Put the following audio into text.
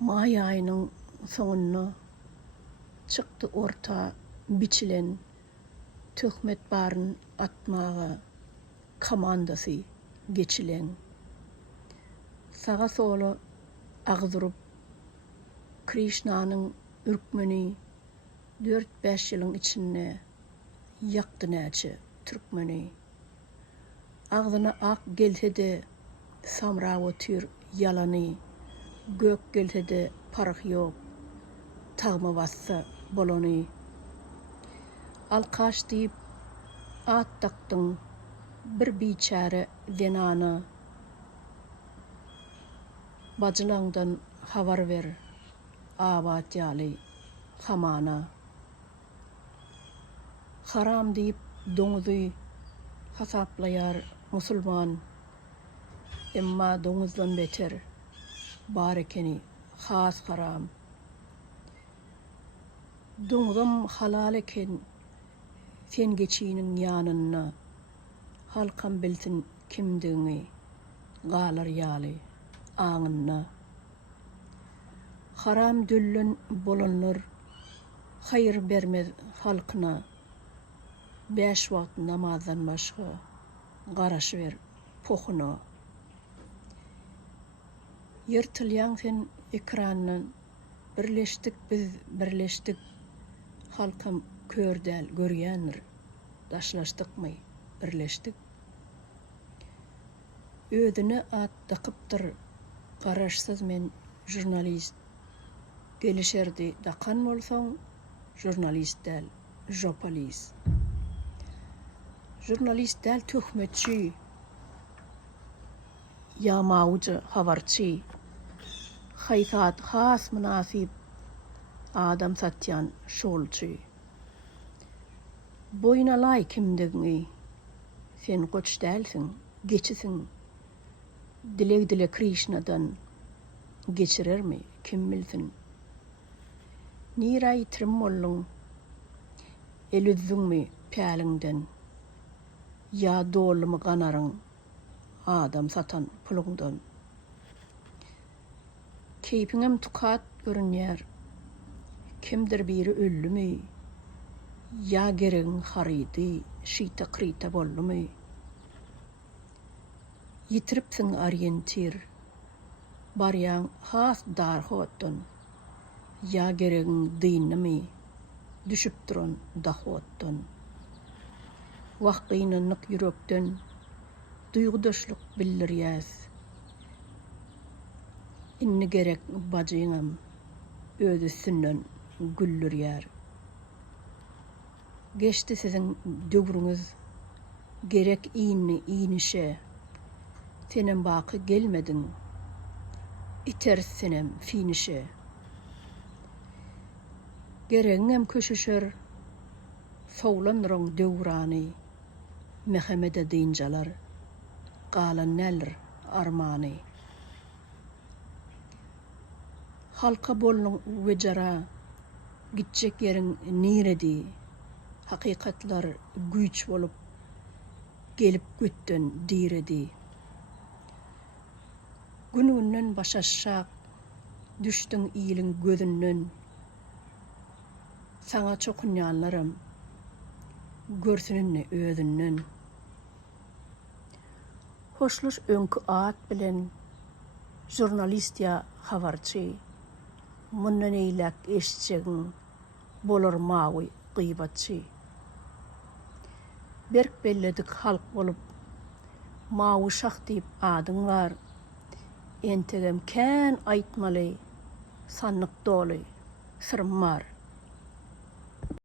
May ayının sonunu çıktı orta biçilen töhmet barın atmağı komandası geçilen. Sağa sola ağzırıp Krishna'nın ürkmeni 4-5 yılın içinde yaktı näçe Türkmeni. Ağzına ak gelse de samrağı tür yalanı, gök gelse de parık yok, tağma bassa bolony. Alkaş deyip at taktın bir biçare zenana, bacılandan havar ver, avat yali hamana. Haram deyip donuzu hasaplayar musulman, emma donuzdan beter, barekeni has haram. Donuzum halal eken sen geçinin yanına, halkam bilsin kimdiğini, galar yali ağınna. Haram düllün bolunur, hayır vermez halkına, 5 vakt namazdan başka, garaş ver pohuna. Yırtılyan sen ekranın, birleştik biz birleştik, halkam kördel görýändir, daşlaştık mı birleştik. Ödüne at takıptır, garaşsız men jurnalist, gelişerdi dakan bolsaň, jurnalist del, jopalis. Jurnalist del töhmetçi, yamaucu havarçı, haysat has münasip, adam satyan şolçı. Boynalay kimdiğini, sen koç delsin, geçisin. Dile Krishna'dan geçirir mi, kim bilsin. Niray trim ollun, elüzzün mi pälinden, ya doğlu mu ganarın, adam satan pulundan. Keypingem tukat görünýär, kimdir biri öllü mü, ya gereğin haridi, şita krita bollu mu. Yitiripsin aryentir, baryan has darhotdan, ya gereğin dini mi, düşüp duran dahotdan. Vaqtynynlyk yürekden, duygudaşlyk bildirýäs. Inni gerek bajyňam, özü sünnen güllürýär. Geçti sizin döwrüňiz, gerek iňişe, senem baky gelmedin, iter senem finişe. Gereğim köşüşer, sowlandyryň döwrany, Mehemede diýinjalar, galan nälir armany. Halka bolun wejara, gitjek yerin niredi, hakykatlar güýç bolup, gelip gütten diredi. Gününden başaşşak, düştün iyilin gözünden, sana çokunýanlarym, görsününni özünden. Hoşluş öňkü at bilen, jurnalist ya habarçy, mundan eýlek eşitjegiň, bolar mawy gıybatçy. Berk belledik halk bolup, mawy şah diýip adyň var, entegem kän aýtmaly, sanlyk doly, sırym var.